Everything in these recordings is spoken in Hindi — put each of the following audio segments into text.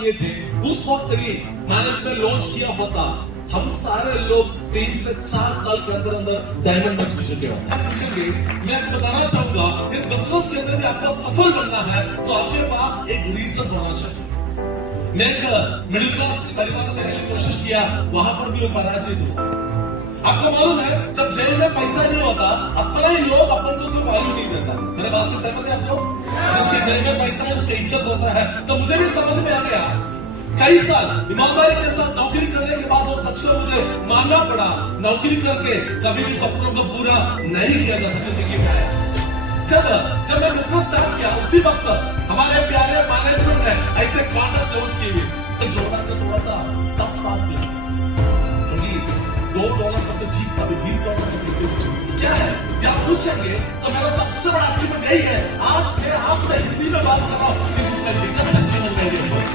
किए थे, उस वक्त ही मैनेजमेंट लॉन्च किया होता, हम सारे लोग 3 से 4 साल के अंदर अंदर डायमंड बन चुके होते। आप पूछेंगे, मैं आपको बताना चाहूंगा, इस बिजनेस के अंदर भी आपको सफल बनना है तो आपके पास एक रीजन होना चाहिए। मैं एक मिडिल क्लास परिवार में रहने की कोशिश किया, वहां पर भी वो पराजित हुआ। आपको मालूम है, जब जेब में पैसा नहीं होता, अपना ही लोग अपन को कोई वैल्यू नहीं देता। मेरे बात से सहमत है आप लोग? जिसके जेब में पैसा है उसकी इज्जत होता है। तो मुझे भी समझ में आ गया, कई साल ईमानदारी के साथ नौकरी करने के बाद वो सच को मुझे मानना पड़ा, नौकरी करके कभी भी सपनों को पूरा नहीं किया जा सकता जिंदगी में आया। जब मैं बिजनेस स्टार्ट किया, उसी वक्त हमारे प्यारे मैनेजमेंट ने ऐसे कॉन्टेस्ट लॉन्च किए हुए थे। जोड़ना तो थोड़ा सा टफ टास्क मिला, क्योंकि $2 का तो जीत था, $20 का कैसे बचूंगा? क्या है क्या आप पूछेंगे तो मेरा सबसे बड़ा अचीवमेंट यही है, आज मैं आपसे हिंदी में बात कर रहा हूँ। This is my biggest achievement my dear friends.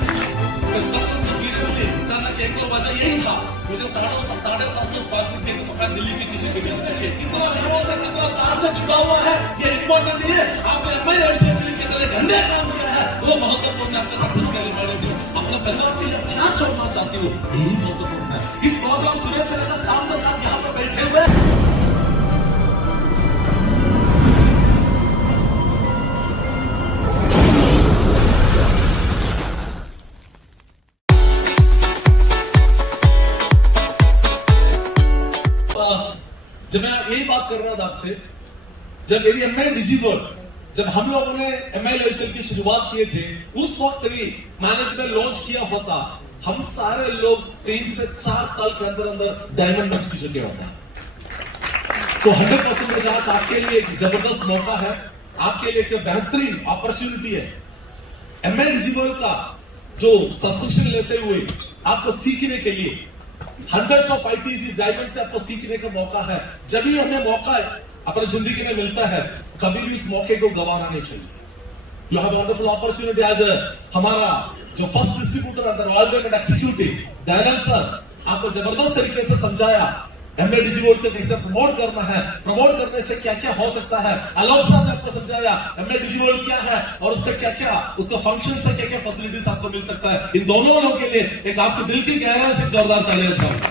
इस बिजनेस को सीरियसली करने की एक और वजह यही था, मुझे 750 स्क्वायर फीट के मकान दिल्ली के किसी को देना चाहिए। कितना दिनों से कितना साल से जुड़ा हुआ है ये इंपॉर्टेंट नहीं है, आपने एमआईएफसीएल के लिए कितने घंटे काम किया है वो महत्वपूर्ण है। आपका सक्सेस के लिए अपने परिवार के लिए क्या छोड़ना चाहती हो यही महत्वपूर्ण है। इस प्रोग्राम सुबह से लेकर शाम तक आप यहाँ पर बैठे हुए जब मैं यही बात कर रहा था आपसे, जब मेरी एमआई डिजिटल, जब हम लोगों ने एमआई लाइफस्टाइल की शुरुआत किए थे, उस वक्त ही मैनेजमेंट लॉन्च किया होता, हम सारे लोग 3 से 4 साल के अंदर अंदर डायमंड बन चुके होता। सो 100% आज आपके लिए एक जबरदस्त मौका है, आपके लिए एक बेहतरीन अपॉर्चुनिटी है। एमआई डिजिटल का जो सब्सक्रिप्शन लेते हुए आपको सीखने के लिए हंड्रेड्स ऑफ आईटीज इस डायमंड से आपको सीखने का मौका है। जब भी हमें मौका अपनी जिंदगी में मिलता है, कभी भी उस मौके को गंवाना नहीं चाहिए। You have wonderful opportunity. आज हमारा जो फर्स्ट डिस्ट्रीब्यूटर अंदर all diamond executive Dayanand sir आपको जबरदस्त तरीके से समझाया एमआई डिजिटल को कैसे प्रमोट करना है, प्रमोट करने से क्या क्या हो सकता है। आलोक साहब ने आपको समझाया एमआई डिजिटल क्या है और उसका क्या क्या उसका फंक्शन से क्या क्या फैसिलिटीज आपको मिल सकता है। इन दोनों लोगों के लिए एक आपके दिल की गहराई से जोरदार तालियां चाहूंगा।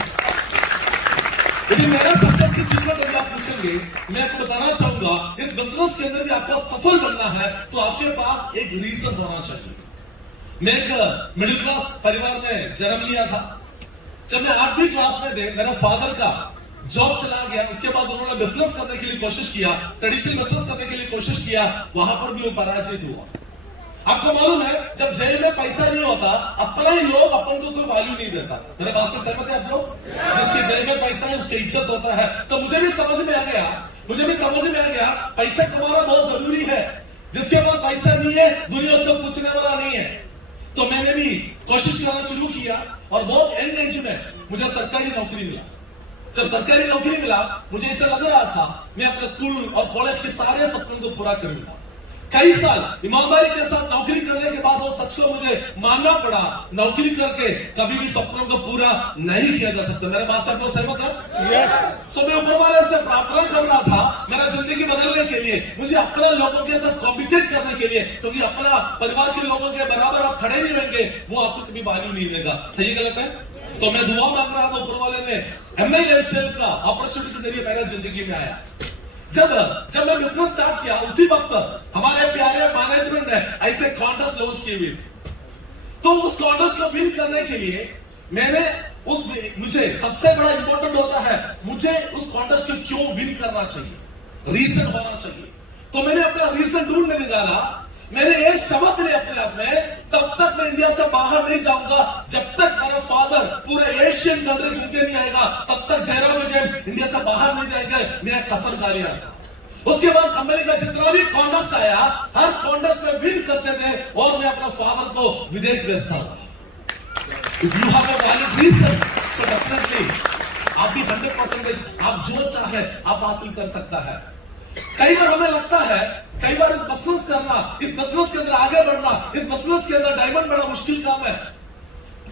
लेकिन मेरा सक्सेस की सीक्रेट यदि आप पूछेंगे, मैं आपको बताना चाहूंगा, इस बिजनेस के अंदर भी आपको सफल बनना है तो आपके पास एक रीजन होना चाहिए। मैं एक मिडिल क्लास परिवार में जन्म लिया था। जब मैं 8वीं क्लास में थे, मेरा फादर का जॉब चला गया। उसके बाद उन्होंने बिजनेस करने के लिए कोशिश किया, ट्रेडिशनल बिजनेस करने के लिए कोशिश किया, वहां पर भी वो पराजित हुआ। आपको मालूम है, जब जेब में पैसा नहीं होता, अपना ही लोग अपन को कोई वैल्यू नहीं देता। मेरे बात से सहमत है आप लोग? जिसके जेब में पैसा है उसकी इज्जत होता है। तो मुझे भी समझ में आ गया पैसा कमाना बहुत जरूरी है। जिसके पास पैसा नहीं है दुनिया उसको पूछने वाला नहीं है। तो मैंने भी कोशिश करना शुरू किया और बहुत यंग एज में मुझे सरकारी नौकरी मिला। जब सरकारी नौकरी मिला, मुझे ऐसा लग रहा था मैं अपने स्कूल और कॉलेज के सारे सपनों को पूरा करूंगा। कई साल ईमानदारी के साथ नौकरी करने के बाद वो सच को मुझे मानना पड़ा, नौकरी करके कभी भी सपनों को पूरा नहीं किया जा सकता। मेरे बात से आप लोग सहमत है? Yes. मैं ऊपर वाले से प्रार्थना कर रहा था मेरा जिंदगी बदलने के लिए, मुझे अपने लोगों के साथ कॉम्पिटेट करने के लिए, क्योंकि अपना परिवार के लोगों के बराबर आप खड़े नहीं होंगे, वो आपको कभी वैल्यू नहीं देगा। सही गलत है? तो मैं दुआ मांग रहा था, ऊपर वाले ने एमआई लाइफस्टाइल का अपॉर्चुनिटी के जरिए मेरे जिंदगी में आया। जब मैं बिजनेस स्टार्ट किया, उसी वक्त हमारे प्यारे मैनेजमेंट ने ऐसे कॉन्टेस्ट लॉन्च किए हुए थे। तो उस कॉन्टेस्ट को विन करने के लिए मुझे सबसे बड़ा इंपॉर्टेंट होता है, मुझे उस कॉन्टेस्ट को क्यों विन करना चाहिए, रीजन होना चाहिए। तो मैंने अपना रीजन ढूंढने निकाला। मैंने एक शब्द लिया अपने आप में, तब तक मैं इंडिया से बाहर नहीं जाऊंगा जब तक मेरा फादर पूरे एशियन कंट्री घूम के नहीं आएगा, तब तक जयराम जेम्स इंडिया से बाहर नहीं जाएंगे। मैं कसम खा लिया था। उसके बाद कंपनी का जितना भी कॉन्टेस्ट आया, हर कॉन्टेस्ट में विन करते थे और मैं अपना फादर को विदेश भेजता था। If you have a valid reason, so definitely आप भी 100% आप जो चाहे आप हासिल कर सकता है। कई बार हमें लगता है, कई बार इस बिजनेस करना, इस बिजनेस के अंदर आगे बढ़ना, इस बिजनेस के अंदर डायमंड बड़ा मुश्किल काम है।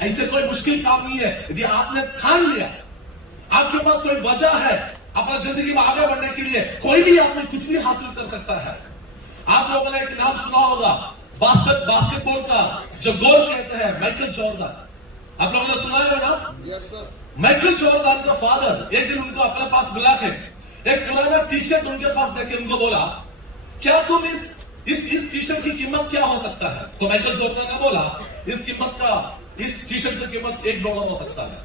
ऐसे कोई मुश्किल काम नहीं है। यदि आपने ठान लिया, आपके पास कोई वजह है अपना जिंदगी में आगे बढ़ने के लिए, कोई भी आदमी कुछ भी हासिल कर सकता है। आप लोगों ने एक नाम सुना होगा, बास्केटबॉल का जो गोल कहते हैं माइकल जॉर्डन, आप लोगों ने सुना है ना? Yes sir. माइकल जॉर्डन का फादर एक दिन उनको अपने पास बुला के एक पुराना टी शर्ट उनके पास देखे उनको बोला, क्या तुम इस टी शर्ट की कीमत क्या हो सकता है? तो माइकल जॉर्डन ने बोला, इस टी शर्ट की कीमत $1 हो सकता है।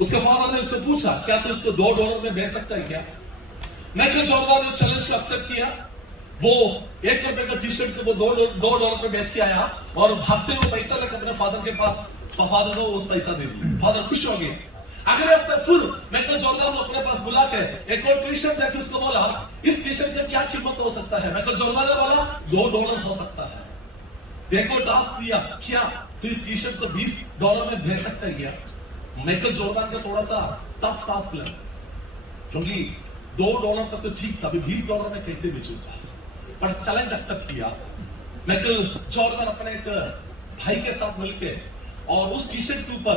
उसके फादर ने उससे पूछा, क्या तू इसको $2 में बेच सकता है क्या? माइकल जॉर्डन ने उस चैलेंज को एक्सेप्ट किया। वो $1 का टी शर्ट को वो $2 पे बेच के आया और भागते हुए पैसा लेकर अपने फादर के पास, फादर को उस पैसा दे दिया। फादर खुश हो गए। अगले हफ्ते फिर माइकल जॉर्डन को अपने पास बुला के एक और टी शर्ट देखे उसको बोला, इस टी शर्ट का क्या कीमत हो सकता है? माइकल जॉर्डन ने बोला $2 हो सकता है। देखो टास्क दिया, क्या तो इस टी शर्ट को $20 में भेज सकता है क्या? माइकल जॉर्डन का थोड़ा सा टफ टास्क लगा, क्योंकि $2 तक तो ठीक था, अभी $20 में कैसे बेचूंगा? पर चैलेंज एक्सेप्ट किया। माइकल जॉर्डन अपने एक भाई के साथ मिलके और उस टी शर्ट के ऊपर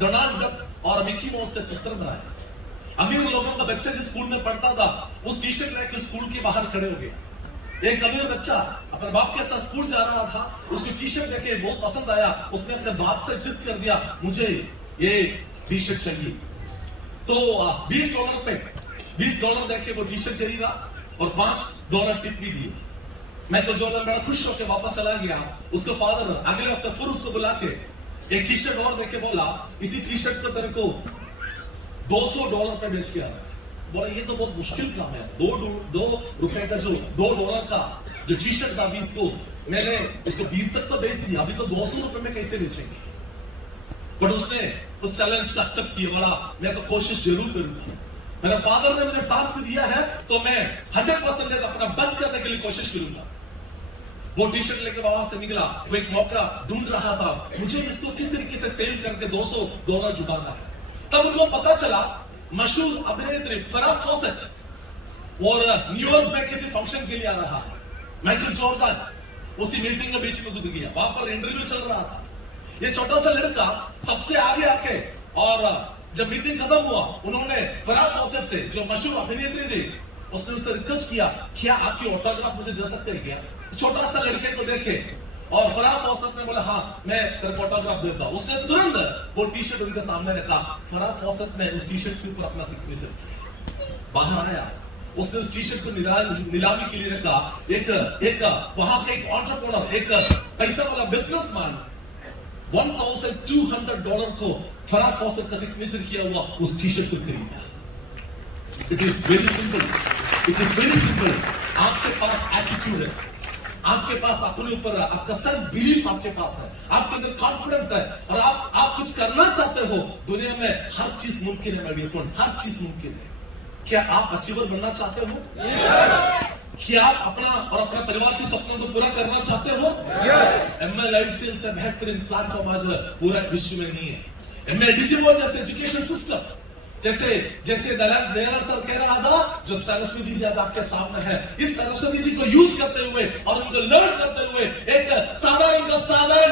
डोनाल्ड डक और मिकी माउस का चित्र बनाया। अमीर लोगों का बच्चा जिस स्कूल में पढ़ता था उस टी शर्ट लेके स्कूल के बाहर खड़े हो गए। एक अमीर बच्चा अपने बाप के साथ स्कूल जा रहा था, उसकी टी शर्ट देखे बहुत पसंद आया, उसने अपने बाप से जिद कर दिया, मुझे ये टी शर्ट चाहिए। तो $20 पे $20 देके वो टी शर्ट खरीदा और $5 टिप भी दिए। माइकल जॉर्डन बड़ा खुश होकर वापस चला गया। उसका फादर अगले हफ्ते फिर उसको बुला के एक टी शर्ट और देखे बोला, इसी टी शर्ट को तेरे को $200 पे बेच के आ रहा है। बोला ये तो बहुत मुश्किल काम है, $2 का जो $2 का जो टी शर्ट था, इसको मैंने इसको 20 तक तो बेच दिया, अभी तो $200 में कैसे बेचेंगे? बट उसने उस चैलेंज को एक्सेप्ट किया, बोला मैं तो कोशिश जरूर करूंगा, मेरे फादर ने मुझे टास्क दिया है तो मैं 100% अपना बेस्ट करने के लिए कोशिश करूंगा। वो टी शर्ट लेकर वहां से निकला, वो एक मौका ढूंढ रहा था, मुझे इसको किस तरीके से सेल करके $200 जुटाना है। तब उनको पता चला मशहूर अभिनेत्री फराह फॉसेट और न्यूयॉर्क में किसी फंक्शन के लिए आ रहा है। माइकल जॉर्डन उसी मीटिंग के बीच में घुस गया, वहां पर इंटरव्यू चल रहा था। ये छोटा सा लड़का सबसे आगे आके, और जब मीटिंग खत्म हुआ उन्होंने फराह फॉसेट से जो मशहूर अभिनेत्री थी उसने उससे रिक्वेस्ट किया, क्या आपकी ऑटोग्राफ मुझे दे सकते हैं क्या? छोटा सा लड़के को देखे और फराह फॉसेट ने बोला, हाँ मैं तेरे को ऑटोग्राफ देता हूं। उसने तुरंत वो टी शर्ट उनके सामने रखा। फराह फॉसेट ने उस टी शर्ट के ऊपर अपना सिग्नेचर किया, बाहर आया, उसने उस टी शर्ट को नीलामी के लिए रखा। एक वहां के एक एंटरप्रेन्योर, एक पैसा वाला बिजनेसमैन $1,200 को फराह फॉसेट का सिग्नेचर किया हुआ उस टी शर्ट को खरीदा। It is very simple, it is very simple. आपके पास एटीट्यूड है, आपके पास अपने ऊपर आपका सेल्फ बिलीफ आपके पास है, आपके अंदर कॉन्फिडेंस है और आप कुछ करना चाहते हो। दुनिया में हर चीज मुमकिन है माय डियर फ्रेंड्स, हर चीज मुमकिन है। क्या आप अचीवर बनना चाहते हो? क्या आप अपना और अपने परिवार के सपनों को पूरा करना चाहते हो? एमए लाइफ स्किल से बेहतरीन प्लेटफॉर्म आज पूरा विश्व में नहीं है। एमए डिजिटल जैसे एजुकेशन सिस्टम, जैसे दयाल सर कह रहा था, जो सरस्वती जी आज आपके सामने है, इस सरस्वती जी को यूज करते हुए और उनको लर्न करते हुए एक साधारण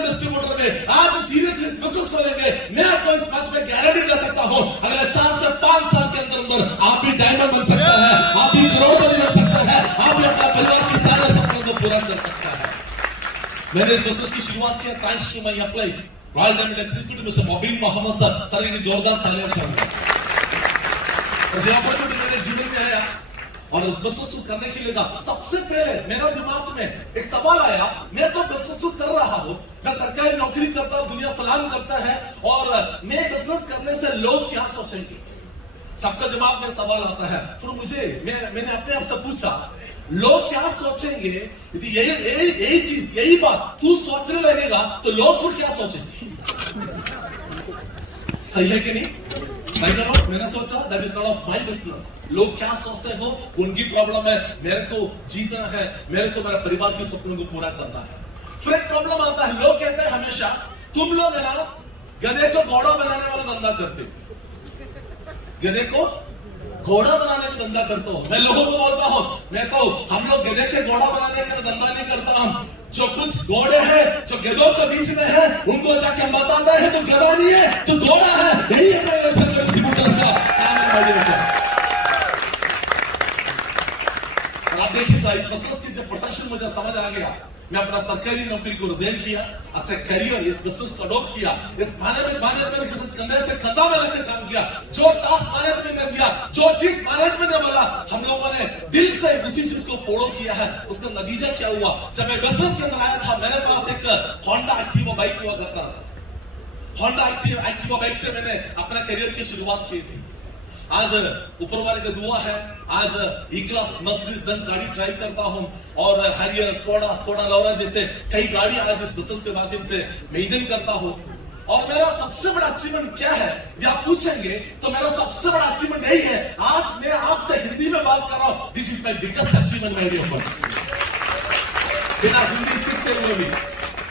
डिस्ट्रीब्यूटर में आज सीरियसली इस बिजनेस को लेंगे। मैं आपको इस मंच में गारंटी दे सकता हूं, अगले 4 से 5 साल के अंदर आप भी डायमंड बन सकता है, आप भी करोड़पति बन सकता है, आप भी अपना परिवार के सारे सपनों को पूरा कर सकता है। मैंने इस बिजनेस की शुरुआत किया thanks to my apply royal diamond executive mister Mobin Mohammad sir की जोरदार तालियां चाहिए। अपॉर्चुनिटी मेरे जीवन में आया और इस बिजनेस को करने के लिए सबसे पहले मेरा दिमाग में एक सवाल आया, मैं तो बिजनेस कर रहा हूं, मैं सरकारी नौकरी करता हूं, दुनिया सलाम करता है, और मैं बिजनेस करने से लोग क्या सोचेंगे? सबका दिमाग में सवाल आता है। फिर मैंने अपने आप से पूछा, लोग क्या सोचेंगे? यही बात तू सोचने लगेगा तो लोग फिर क्या सोचेंगे? सही है कि नहीं? मैंने सोचा that is not of my business. लोग क्या सोचते हो उनकी प्रॉब्लम है, मेरे को जीतना है, मेरे को मेरे परिवार के सपनों को पूरा करना है। फिर एक प्रॉब्लम आता है, लोग कहते हैं हमेशा, तुम लोग है ना गधे को घोड़ा बनाने वाला धंधा करते हो, गधे को घोड़ा बनाने का धंधा करते हो। मैं लोगों को बोलता हूं, मैं तो हम लोग गधे के घोड़ा बनाने का धंधा नहीं करता। हम जो कुछ घोड़े हैं जो गधों के बीच में है उनको जाके हम बताते हैं तो गधा नहीं है तो घोड़ा है। यही हमारे डिस्ट्रीब्यूटर्स का काम है मेरे ऊपर। और आप देखिएगा इस बिजनेस की जब पोटेंशियल मुझे समझ आ गया, मैं अपना सरकारी नौकरी को रिजाइन किया, ऐसे करियर इस बिजनेस को अडॉप्ट किया, इस मैनेजमेंट के साथ कंधे से कंधा मिलाकर काम किया। जो टास्क मैनेजमेंट ने दिया, जो चीज मैनेजमेंट ने बोला, हम लोगों ने दिल से उसी चीज को फॉलो किया है। उसका नतीजा क्या हुआ? जब मैं बिजनेस के अंदर आया था, मेरे पास एक होंडा एक्टिवा बाइक हुआ करता था। होंडा एक्टिवा बाइक से मैंने अपना करियर की शुरुआत की थी। आज ऊपर वाले का दुआ है, आज ई क्लास मर्सिडीज बेंज गाड़ी ड्राइव करता हूं और हैरियर, स्कोडा लौरा जैसे कई गाड़ी आज इस बिजनेस के माध्यम से मेंटेन करता हूं। और मेरा सबसे बड़ा अचीवमेंट क्या है ये आप पूछेंगे तो मेरा सबसे बड़ा अचीवमेंट यही है, आज मैं आपसे हिंदी में बात कर रहा हूं। This is my biggest achievement my dear friends. बिना हिंदी सीखते हुए भी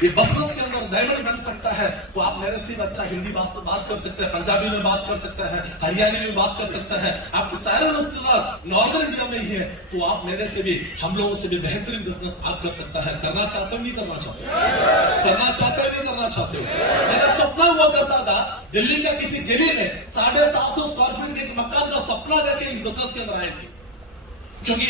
ये बिजनेस के अंदर डायमंड बन सकता है, तो आप मेरे से अच्छा हिंदी बात कर सकते हैं, पंजाबी में बात कर सकते हैं, हरियाणी में बात कर सकते हैं। आपके सारे रिश्तेदार नॉर्दर्न इंडिया में ही है, तो आप मेरे से भी, हम लोगों से भी बेहतरीन बिजनेस आप कर सकता है। करना चाहते हो नहीं करना चाहते हो? करना चाहते हो नहीं करना चाहते हो? मेरा सपना हुआ करता था दिल्ली का किसी गली में 750 स्क्वायर फीट के एक मकान का सपना देखे इस बिजनेस के अंदर आए थे। क्योंकि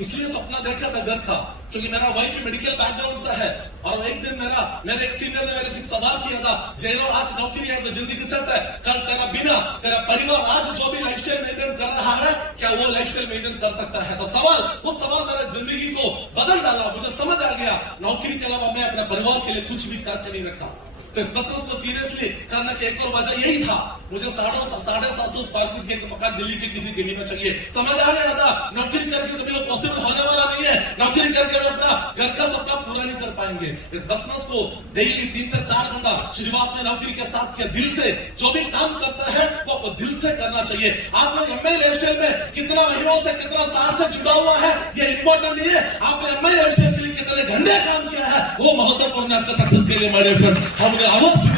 इसलिए सपना देखा था घर का, क्योंकि मेरा वाइफ मेडिकल बैकग्राउंड से है। और एक दिन मेरे एक सीनियर ने मेरे से सवाल किया था, जयरो आज नौकरी है तो जिंदगी सेट है, कल तेरा बिना तेरा परिवार आज जो भी लाइफस्टाइल मेंटेन कर रहा है, क्या वो लाइफस्टाइल मेंटेन कर सकता है? तो उस सवाल मेरे जिंदगी को बदल डाला। मुझे समझ आ गया नौकरी के अलावा मैं अपने परिवार के लिए कुछ भी करके नहीं रखा। तो इस बिजनेस को सीरियसली करने की एक और वजह यही था, मुझे 750 स्क्वायर फीट के एक मकान दिल्ली के किसी गली में चाहिए। समझ आ गया था नौकरी करके कभी वो पॉसिबल होने वाला नहीं है, नौकरी करके हम अपना घर का सपना पूरा नहीं कर पाएंगे। इस बिजनेस को डेली 3 से 4 घंटा शुरुआत में नौकरी के साथ किया, दिल से जो भी काम करता है वो दिल से करना चाहिए। आप लोग एमआई लाइफस्टाइल में कितना महीनों से कितना साल से जुड़ा हुआ है ये इंपॉर्टेंट नहीं है, आपने एमआई लाइफस्टाइल के लिए कितने घंटे काम किया है वो महत्वपूर्ण है आपका सक्सेस के लिए। माय डियर फ्रेंड्स, हमने आवाज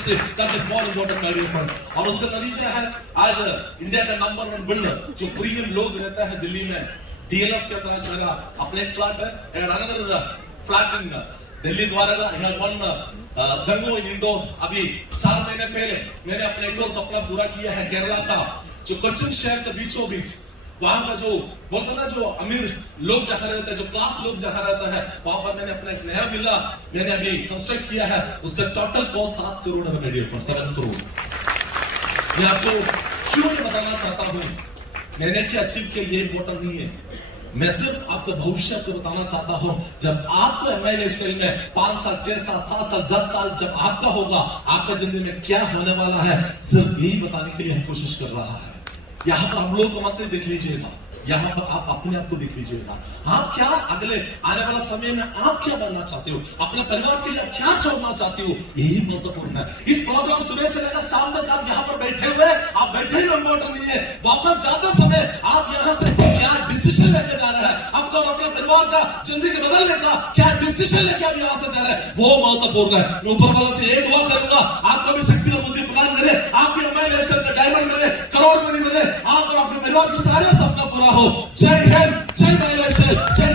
से that is more important my dear friend. और उसका नतीजा है आज इंडिया का नंबर 1 बिल्डर जो प्रीमियम लोग रहता है दिल्ली में, डीएलएफ के अंदर आज मेरा अपना एक फ्लैट है, and another flat in Delhi Dwarka, I have one Bangalore in indoor. अभी 4 महीने पहले मैंने अपने एक और सपना पूरा किया है, केरला का जो कोच्चि शहर के बीचों बीच, वहां का जो बोलते ना जो अमीर लोग जहां रहते हैं, जो क्लास लोग जहां रहता है, वहां पर मैंने अपना एक नया विला मैंने अभी कंस्ट्रक्ट किया है। उसका टोटल कॉस्ट 7 करोड़ है मेरे डियर फ्रेंड, 7 करोड़। मैं आपको क्यों ये बताना चाहता हूं, मैंने क्या अचीव किया ये इंपॉर्टेंट नहीं है, मैं सिर्फ आपको भविष्य आपको बताना चाहता हूं। जब आपको एमआई लाइफस्टाइल में 5 साल 6 साल 7 साल 10 साल जब आपका होगा, आपका जिंदगी में क्या होने वाला है, सिर्फ यही बताने के लिए हम कोशिश कर रहा है। यहाँ पर हम लोगों को मत देख लीजिएगा, यहाँ पर आप अपने आप को देख लीजिएगा। आप क्या अगले आने वाला समय में आप क्या बनना चाहते हो, अपने परिवार के लिए क्या छोड़ना चाहते हो, यही महत्वपूर्ण है। इस प्रोग्राम सुबह से लेकर शाम तक आप यहाँ पर बैठे हुए, आप बैठे ही इम्पोर्टेंट नहीं है, वापस जाते समय आप यहाँ से क्या डिसीजन लेके जा रहे हैं, आपका और अपने परिवार का जिंदगी बदलने का क्या डिसीजन लेके आप यहाँ से जा रहे हैं, वो महत्वपूर्ण है। मैं ऊपर वाले से एक दुआ करूंगा, आपको भी शक्ति और बुद्धि प्रदान करे, आपकी एमआई लाइफस्टाइल में डायमंड मिले, करोड़पति मिले, आप और आपके परिवार के सारे सपना पूरा हो। जय हिंद, जय एमआई लाइफस्टाइल, जय